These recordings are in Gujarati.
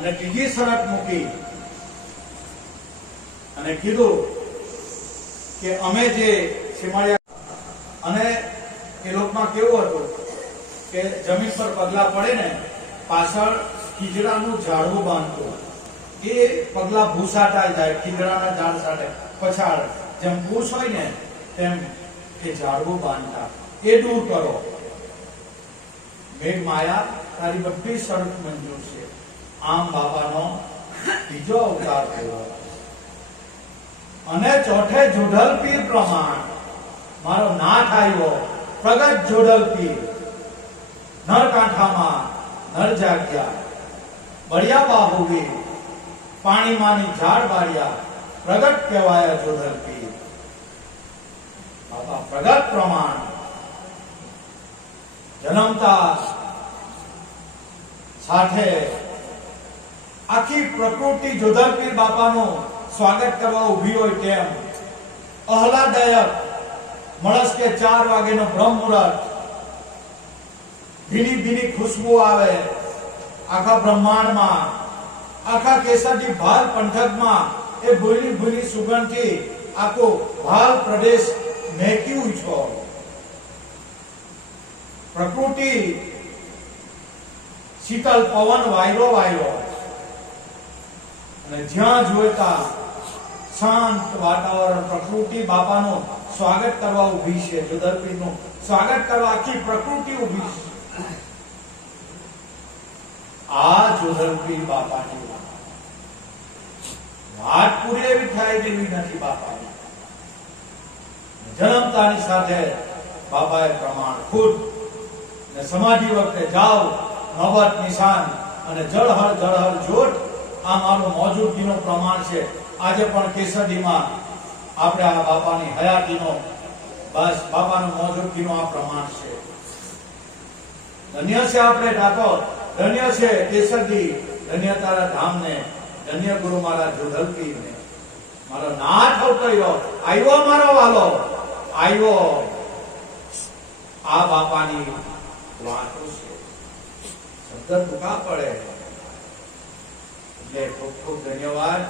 અને ત્રીજી શરત મૂકી અને કીધું કે અમે જે સીમાડિયા અને એ લોકમાં કેવું હતું કે જમીન પર પગલા પડે ને પાછળ ખીજડાનું ઝાડવું બાંધતું, એ પગલા ભૂસાટા જાય ખીજડાના ઝાડ સાથે પછાડ જેમ ભૂસ હોય ને તેમ એ ઝાડવું બાંધતા, એ દૂર કરો. મેઘ માયા તારી બધી શરત મંજૂર છે. આમ બાપાનો બીજો અવતાર થયો અને ચોથે જોઢલ પીર પ્રમાણ મારો નાથ આવ્યો, પ્રગટ જોઢલ પીર. નર કાંઠામાં નર જાગ્યા, બળિયા બાહુવી, પાણીમાંની ઝાડ બાળ્યા, પ્રગટ કહેવાયા જોઢલ પીર. બાપા પ્રગટ પ્રમાણ જન્મતા સાથે આખી પ્રકૃતિ જોધલ પીર બાપાનું સ્વાગત કરવા ઉભી હોય તેમ આહલાદદાયક મળસ કે 4 વાગેનો બ્રહ્મ મુહૂર્ત, ભીની ભીની ખુશ્બુ આવે આખા બ્રહ્માંડમાં, આખા કેસરથી ભાલ પંથકમાં એ ભૂલી ભૂલી સુગંધથી આખો ભાલ પ્રદેશ મહેકી ઉઠ્યો. પ્રકૃતિ શીતલ પવન વાયરો વાયરો અને જ્યાં જોતા શાંત વાતાવરણ. પ્રકૃતિ બાપાનું સ્વાગત કરવા ઉભી છે, જોધલ પીરનું સ્વાગત કરવા આખી પ્રકૃતિ ઉભી છે. આ જોધલ પીર બાપાની વાત પૂરી એવી થાય તેવી નથી. બાપાની જન્મતાની સાથે બાપાએ પ્રમાણ ખુદ ને સમાધિ વખતે જાઓ નવત નિશાન અને જળહર જોત, આ મારું મોજૂદગીનું પ્રમાણ છે. આજે પણ કેસરડીમાં આપણે આ બાપાની હયાતીનો બસ બાપાનું મોજૂદગીનું આ પ્રમાણ છે. ધન્ય છે આપણે ઠાકોર, ધન્ય છે કેસરડી, ધન્ય તારા ધામને, ધન્ય ગુરુ મારા જોધલ પીરને. મારો નાથ અવતર્યો, આવ્યો મારો વાલો, આવ્યો. આ બાપાની વાતો છે, શબ્દ ટૂંકા પડે એટલે ખૂબ ખૂબ ધન્યવાદ.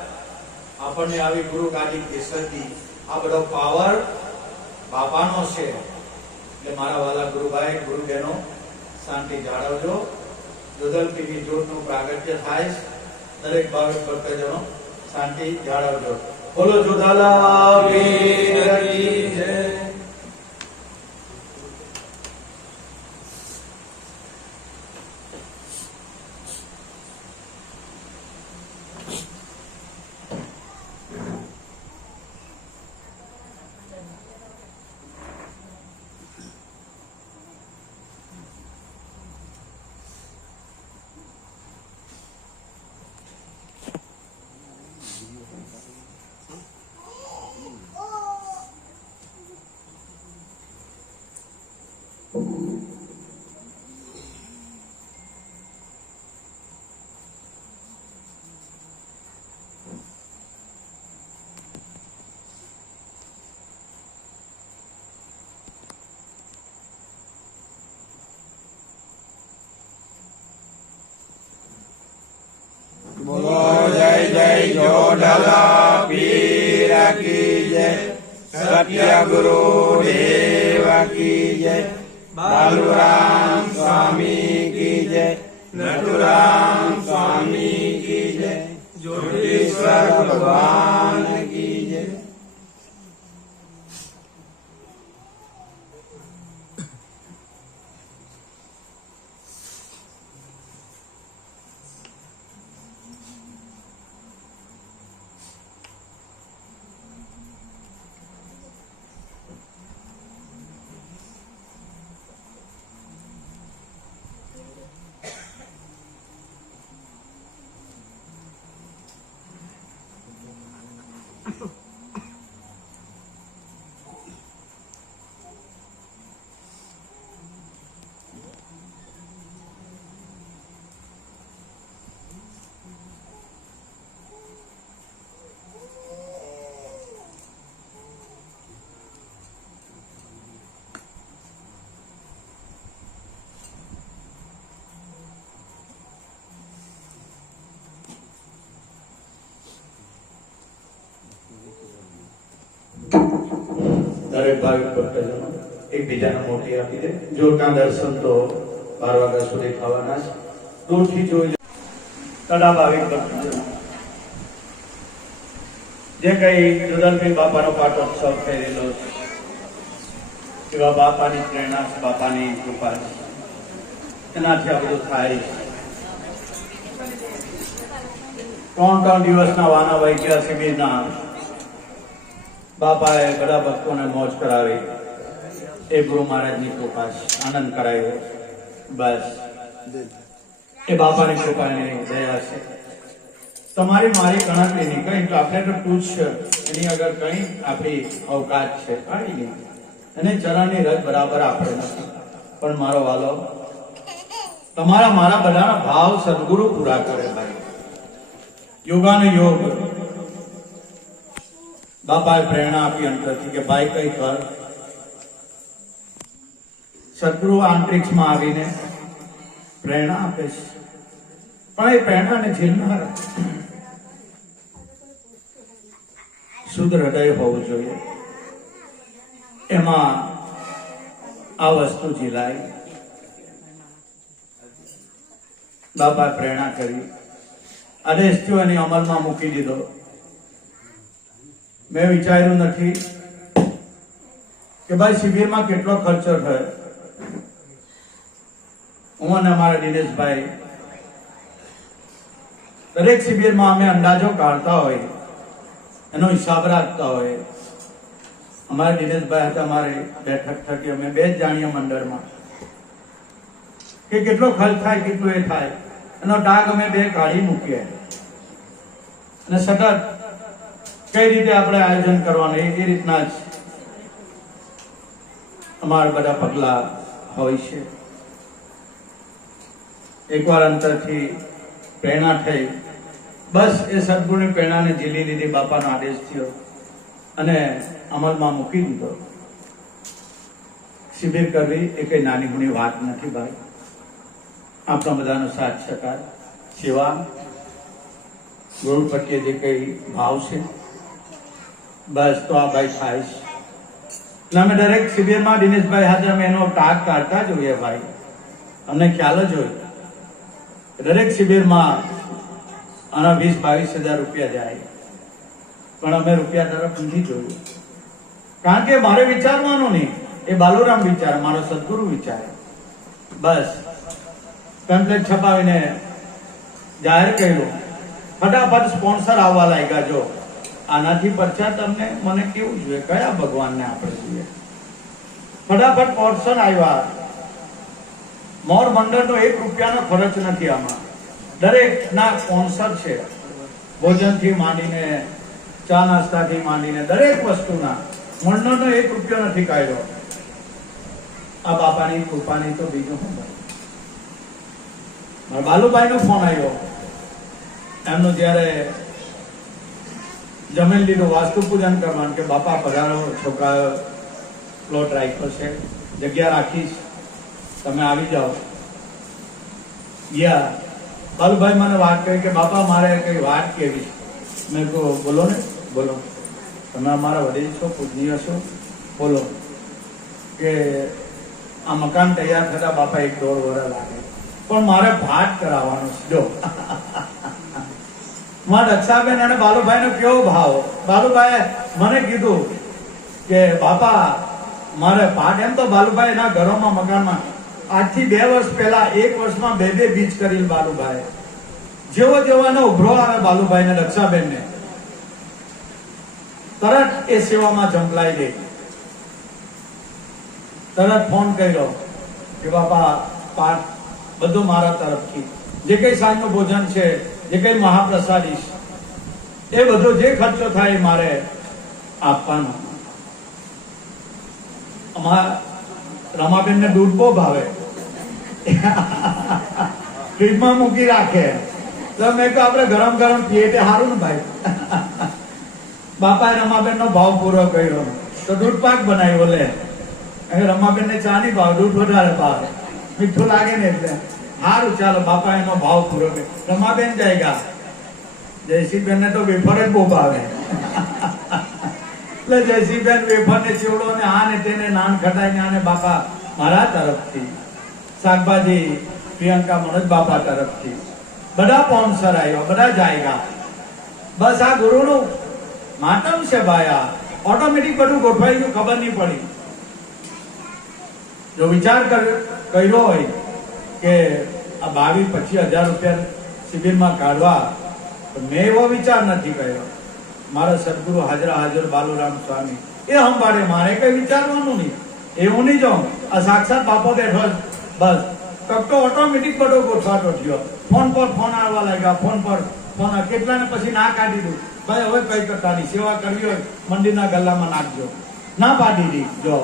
આપણને આવી ગુરુ ગાદી કેસરડી, આ બધો પાવર બાપાનો છે. એટલે મારા વાલા ગુરુભાઈ ગુરુ બહેનો શાંતિ જાળવજો. જોધલ પીરની જ્યોતનું પ્રાગટ્ય થાય, દરેક ભાવિક ભક્તજનો શાંતિ જાળવજો. બોલો જોધાલા પીર કી જય. બોલો જય જય જોધલ પીર કી જય, સત્ય ગુરુ દેવ કી જય, બાલુરામ સ્વામી કી જય, નટુરામ સ્વામી કી જય, જોગેશ્વર ભગવાન કી જય. દરેક ભાવિક ભક્તજનો એકબીજાને મોટી આપી દે. જોરદાર દર્શન તો 12 વાગ્યા સુધી થવાના છે. દૂરથી જોઈ તડા ભાવિક ભક્તજનો જે કઈ જુદલભાઈ બાપાનો પાટોત્સવ થઈ રહેલો છે એવા બાપાની પ્રેરણા છે, બાપાની કૃપા છે, એનાથી આ બધું થાય છે. 3 દિવસના વાના વૈક્યા શિબિરના બાપાએ બધા ભક્તોને મોજ કરાવી. એ ગુરુ મહારાજની કૃપા છે, આનંદ કરાવ્યો. બસ એ બાપાની કૃપાની દયા છે. તમારી મારી ગણતરી નહીં, કઈ તો આપણે તો તુચ્છ એની આગળ કઈ આપણી અવકાશ છે કઈ નહીં. અને ચરણની રજ બરાબર આપણે નથી. પણ મારો વાલો, તમારા મારા બધાના ભાવ સદગુરુ પૂરા કરે ભાઈ. યોગાનો યોગ બાપાએ પ્રેરણા આપી અંતરથી કે ભાઈ કઈ કર. સદગુરુ આંતરિક્ષમાં આવીને પ્રેરણા આપે છે, પણ એ પ્રેરણાને ઝીલનાર શુદ્ધ હૃદય હોવું જોઈએ. એમાં આ વસ્તુ ઝીલાય. બાપાએ પ્રેરણા કરી, આદેશ થયો એની અમલમાં મૂકી દીધો. મેં વિચાર્યું નથી કે ભાઈ શિબિરમાં કેટલો ખર્ચો થયો. હું અને અમારા દિનેશભાઈ દરેક શિબિરમાં અમે અંદાજો કાઢતા હોય, એનો હિસાબ રાખતા હોય. અમારા દિનેશભાઈ હતા, અમારી બેઠક થકી અમે બે જ જાણીએ મંડળમાં કે કેટલો ખર્ચ થાય, કેટલું એ થાય. એનો ટાગ અમે બે કાઢી મૂકીએ અને સતત કઈ રીતે આપણે આયોજન કરવાનું એ રીતના જ અમારા બધા પગલા હોય છે. એકવાર અંતરથી પ્રેરણા થઈ, બસ એ સદગુણની પ્રેરણાને ઝીલી લીધી. બાપાનો આદેશ થયો અને અમલમાં મૂકી દીધો. શિબિર કરવી એ કઈ નાની ઘણી વાત નથી ભાઈ. આપણા બધાનો સાથ સહકાર, સેવા, ગુરુ પ્રત્યે જે કઈ ભાવ છે, બસ તો આ ભાઈ થાય છે. અમે દરેક શિબિરમાં દિનેશભાઈ હાથે અમે એનો ટાગ કાઢતા જોઈએ ભાઈ. અમને ખ્યાલ જ હોય દરેક શિબિરમાં આના 20-22 હજાર રૂપિયા જાય, પણ અમે રૂપિયા તરફ નથી જોયું. કારણ કે મારે વિચારવાનું નહીં, એ બાલુરામ વિચાર, મારો સદગુરુ વિચાર. બસ પેમ્પલેટ છપાવીને જાહેર કર્યું, ફટાફટ સ્પોન્સર આવવા લાગ્યા. જો આનાથી પશ્ચાત તમને મને કેવું જોઈએ, કયા ભગવાનને આપણે જોઈએ. ફટાફટ સ્પોન્સર આવ્યા. મોર મંડળનો 1 રૂપિયાનો ખર્ચ નથી આમાં. દરેક ના સ્પોન્સર છે, ભોજનથી માંડીને ચા નાસ્તાથી માંડીને દરેક વસ્તુના. મંડળનો 1 રૂપિયો નથી કાઢ્યો. આ બાપાની કૃપાની તો બીજું શું ભાઈ. મારા બાલુભાઈ નો ફોન આવ્યો. એમનું જયારે જમીન લીધું, વાસ્તુ પૂજન કરવાનું, કે બાપા પધારો, છોકરા પ્લોટ રાખ્યો છે, જગ્યા રાખીશ, તમે આવી જાઓ. ગયા બાલુભાઈ મને વાત કરી કે બાપા મારે કઈ વાત કેવી. મેં કહ્યું બોલો ને, બોલો. તમે અમારા વડીલ છો, પૂજનીય છો, બોલો. કે આ મકાન તૈયાર થતા બાપા 1-1.5 વર્ષ લાગે, પણ મારે ભાત કરાવવાનો છે. જો મારા દક્ષાબેન અને બાલુભાઈ નો કેવો ભાવ. બાલુભાઈ મને કીધું કે બાપા મારે ભાત, એમ તો બાલુભાઈ ના ઘરોમાં મકાનમાં આજથી 2 વર્ષ પહેલા 1 વર્ષમાં 2 બીજ કરેલ બાલુભાઈ. જેવો જેવાનો ઉભરો આવે બાલુભાઈ ને દક્ષાબેન ને, તરત એ સેવામાં ઝંપલાઈ ગઈ. તરત ફોન કર્યો કે બાપા પાઠ બધું મારા તરફથી, જે કઈ સાંજનું ભોજન છે, જે કઈ મહાપ્રસાદી છે, એ બધો જે ખર્ચો થાય મારે આપવાનો. અમારા રમાબેન ને દૂધ બહુ ભાવે, ફ્રીજમાં મૂકી રાખે. તો મેં કહ્યું આપણે ગરમ ગરમ પીએ તે સારું ને ભાઈ. બાપાએ રમાબેન નો ભાવ પૂરો કર્યો તો દૂધ પાક બનાવ્યો. લે રમાબેન ને ચા નહીં ભાવ, દૂધ વધારે ભાવે, મીઠું લાગે ને એટલે સારું. ચાલો બાપા એનો ભાવ પૂરો કર્યો. રમાબેન જાયગા, જયશ્રીબેન ને તો વેફર જ બહુ ભાવે. એટલે જયસિંહબેન વેફર ને ચેવડો ને આ ને તેને નાન ખટાઈ ને આને બાપા મારા તરફથી, શાકભાજી પ્રિયંકા મનોજ બાપા તરફથી બધા સ્પોન્સર આવ્યા, બધા જાયગા. બસ આ ગુરુનું માતમ છે ભાઈ. આ ઓટોમેટિક બધું ગોઠવાઈ ગયું, ખબર નહીં પડી. જો વિચાર કર્યો હોય કે આ 22-25 હજાર રૂપિયા શિબિરમાં કાઢવા, તો મેં એવો વિચાર નથી કર્યો. મારા સદગુરુ હાજર બાલુરામ સ્વામી એ સંભાળે, મારે કઈ વિચારવાનું નહીં. એવું નહીં જાઉં આ સાક્ષાત બાપો બેઠો બસ તો ઓટોમેટિક બધો ગોઠવાતો થયો. ફોન પર ફોન આવવા લાગ્યા, ફોન પર ફોન. કેટલાને પછી ના કાઢી દઉં, ભાઈ હવે કઈ કરતા નહીં, સેવા કરવી હોય મંદિરના ગલ્લામાં નાખજો, ના પાડી દી. જો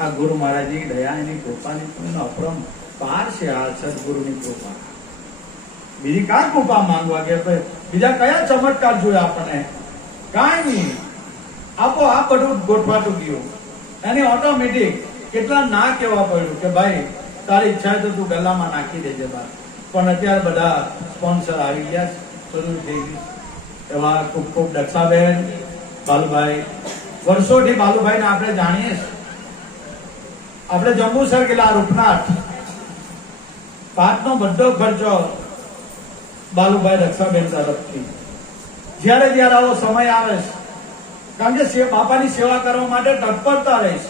આ ગુરુ મહારાજની દયા, એની કૃપાની અપરમ પાર છે. આ સદગુરુની કૃપા, બીજી કા કૃપા માંગવા કે બીજા કયા ચમત્કાર જોયા આપણને? કાંઈ નહીં. આપો આ બધું ગોઠવાતું ગયું. એની ઓટોમેટિક કેટલા ના કહેવા પડ્યું કે ભાઈ તારી ઈચ્છા તો તું ગલ્લામાં નાખી દેજે બહાર. પણ અત્યારે બધા સ્પોન્સર આવી ગયા છે, બધું થઈ ગયું. એવા ખૂબ ખૂબ દક્ષાબેન, બાલુભાઈ, વર્ષોથી બાલુભાઈને આપણે જાણીએ છીએ. આપણે જંબુસર ગયેલા રૂપનાથ, પાઠનો બધો ખર્ચો બાલુભાઈ દક્ષાબેન તરફથી. જ્યારે જ્યારે આવો સમય આવે છે, કારણ કે બાપાની સેવા કરવા માટે તત્પરતા રહીશ.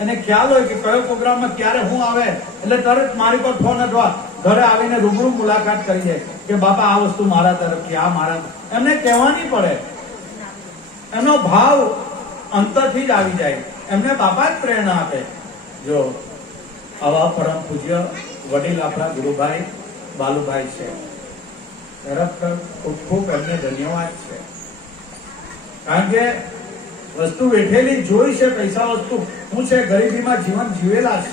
એને ખ્યાલ હોય કે કયો પ્રોગ્રામમાં ક્યારે હું આવે, એટલે તરત મારી પર ફોન અથવા ઘરે આવીને રૂબરૂ મુલાકાત કરી જાય કે બાપા આ વસ્તુ મારા તરફથી, આ મારા. એમને કહેવાની પડે, એનો ભાવ અંતરથી જ આવી જાય. એમને બાપા જ પ્રેરણા આપે. જો આવા પરમ પૂજ્ય વડીલ આપણા ગુરુભાઈ બાલુભાઈ છે, ખરેખર ખૂબ ખૂબ એમને ધન્યવાદ છે. કારણ કે વસ્તુ વેઠેલી જોઈ છે, પૈસા વસ્તુ શું છે, ગરીબીમાં જીવન જીવેલા છે.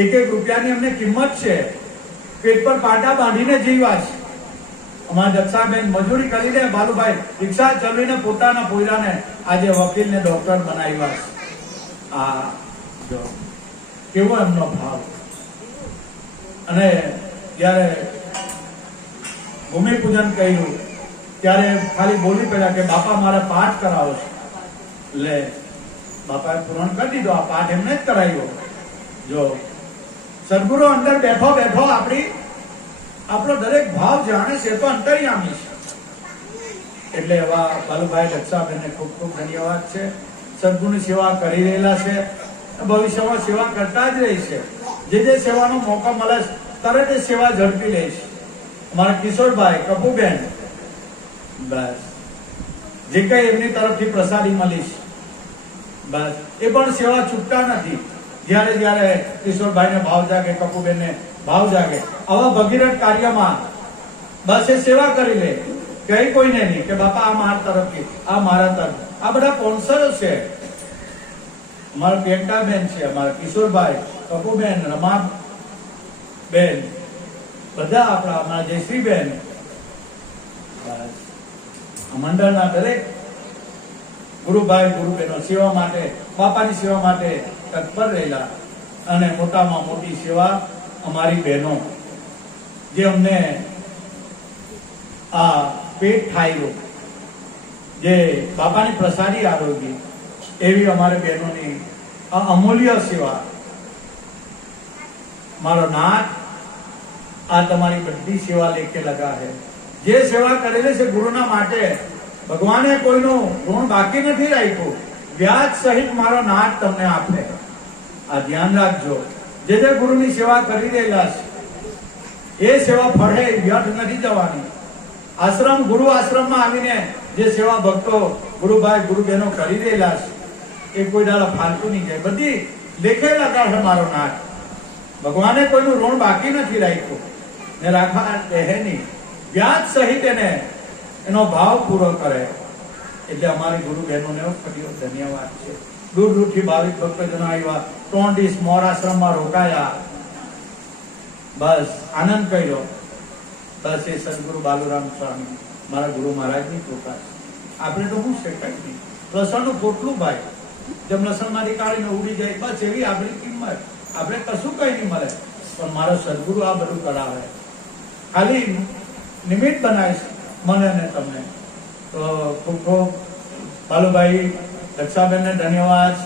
એક એક રૂપિયાની એમને કિંમત છે. પેટ પર પાટા બાંધીને જીવ્યા છે. અમારા દક્ષાબેન મજૂરી કરીને, બાલુભાઈ રિક્ષા ચલાવીને પોતાના પોયરાને આજે વકીલ ને ડોક્ટર બનાવ્યા છે. આ જો કેવો એમનો ભાવ. અને જયારે ભૂમિપૂજન કર્યું ત્યારે ખાલી બોલી પડ્યા કે બાપા મારે પાઠ કરાવો છે. એટલે બાપાએ પૂરણ કરી દીધો. આ પાઠ એમને જ કરાવ્યો. જો સદગુરુ અંદર બેઠો બેઠો આપણો દરેક ભાવ જાણે છે, તો અંતર્યામી છે. એટલે એવા બાલુભાઈ દક્ષાબેનને ખૂબ ખૂબ ધન્યવાદ છે. સદગુરુની સેવા કરી રહેલા છે, ભવિષ્યમાં સેવા કરતા જ રહી છે. જે સેવાનો મોકો મળે તરત એ સેવા ઝડપી લે છે. અમારા કિશોરભાઈ, કપુબેન, બસ જે કઈ એમની તરફથી પ્રસાદી મળી છે, બસ એ પણ સેવા છૂટતા નથી. જ્યારે જ્યારે કિશોરભાઈને ભાવ જાગે, કપુબેનને ભાવ જાગે, આવા ભગીરથ કાર્યમાં બસ એ સેવા કરી લે. કઈ કોઈને નહીં કે બાપા આ મારા તરફથી, આ મારા તરફ. આ બધા સ્પોન્સરો છે. અમારા પ્રિયંકાબેન છે, અમારા કિશોરભાઈ, કપુબેન, રમાબેન, બધા આપણા, અમારા જયશ્રીબેન, બસ મંડળના દરેક ગુરુભાઈ ગુરુબેનો સેવા માટે, બાપાની સેવા માટે તત્પર રહેલા. અને મોટામાં મોટી સેવા અમારી બહેનો, જે અમને આ પેટ થાય, જે બાપાની પ્રસાદી આરોગી, એવી અમારી બહેનોની આ અમૂલ્ય સેવા. મારો નાથ આ તમારી બધી સેવા લેખે લગા છે. જે સેવા કરેલી છે ગુરુના માટે, ભગવાને કોઈનું ઋણ બાકી નથી રાખ્યું. વ્યાજ સહિત મારો નાથ તમને આપે. આ ધ્યાન રાખજો. જે ગુરુની સેવા કરી રહેલા છે, એ સેવા ફળે વ્યર્થ નથી જવાની. આશ્રમ, ગુરુ આશ્રમમાં આવીને જે સેવા ભક્તો, ગુરુભાઈ ગુરુબહેનો કરી રહેલા છે, એ કોઈ દાડા ફાલતું નહીં જાય. બધી લેખે લગા છે મારો નાથ. ભગવાને કોઈનું ઋણ બાકી નથી રાખ્યું ને રાખવા રહે નહીં. વ્યાજ સહિત એનો ભાવ પૂરો કરે. એટલે અમારી ગુરુ બહેનોને ધન્યવાદ છે. દૂર દૂરથી ભાવિક ભક્તજનો આવ્યા, 3 દિવસ મોર આશ્રમમાં રોકાયા, બસ આનંદ કર્યો. બસ એ સદગુરુ બાલુરામ સ્વામી મારા ગુરુ મહારાજની કૃપા છે. આપણે તો શું છે, કઈ નહીં. લસણનું પોટલું ભાઈ, જેમ લસણમાંથી કાઢીને ઉડી જાય, બસ એવી આપણી કિંમત. આપણે કશું કઈ નહીં મળે, પણ મારો સદગુરુ આ બધું કરાવે. ખાલી નિમિત્ત બનાવે છે મને ને તમને. તો ખૂબ ખૂબ બાલુભાઈ દક્ષાબેનને ધન્યવાદ,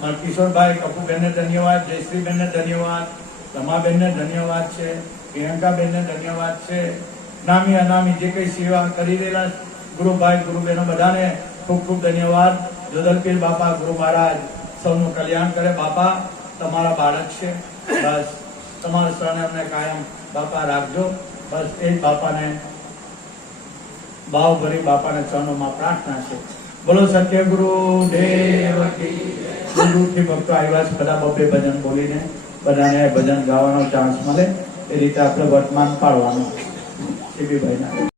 મારા કિશોરભાઈ કપુબેનને ધન્યવાદ, જયશ્રીબેનને ધન્યવાદ, રમાબેનને ધન્યવાદ છે, પ્રિયંકાબેનને ધન્યવાદ છે. નામી અનામી જે કઈ સેવા કરી રહેલા ગુરુભાઈ ગુરુબેનો બધાને ખૂબ ખૂબ ધન્યવાદ. જોદલપીર બાપા ગુરુ મહારાજ સૌનું કલ્યાણ કરે. બાપા તમારા બાળક છે, બસ તમારા શરણે અમને કાયમ બાપા રાખજો. બસ એ જ બાપાને ભાવ ભરી બાપાને ચરણોમાં પ્રાર્થના છે. બોલો સત્યગુરુ દેવ કી જય. દૂર દૂરથી ભક્તો આવ્યા છે, બધા બબ્બે ભજન બોલીને બધાને ભજન ગાવાનો ચાન્સ મળે એ રીતે આપણે વર્તમાન પાડવાનું. ભાઈ